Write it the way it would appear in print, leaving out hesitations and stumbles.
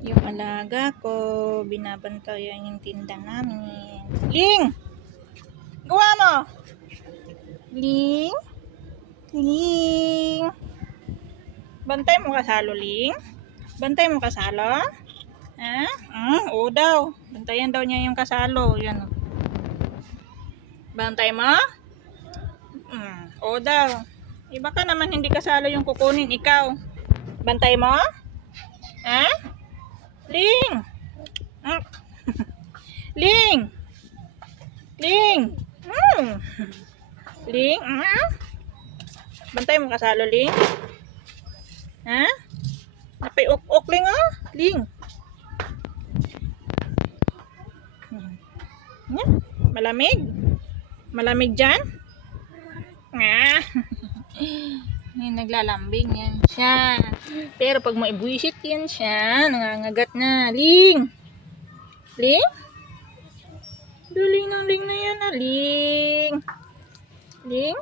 Yung alaga ko, binabantayan yung tinda namin. Ling! Gawa mo! Ling! Ling! Bantay mo kasalo, Ling? Bantay mo kasalo? Ha? Oo daw. Bantayan daw niya yung kasalo. Yan. Bantay mo? Oo daw. Iba ka naman hindi kasalo yung kukunin ikaw. Bantay mo? Ha? Ling! Ling! Ling! Ling? Bantay mo kasalo, Ling? Ha? Napay ok Ling, oh. Ling. Malamig? Malamig dyan? Naglalambing yan siya. Pero pag maibuisit yan siya, nangangagat na. Ling! Ling? Duling ng ling na yan, Ling. Ling?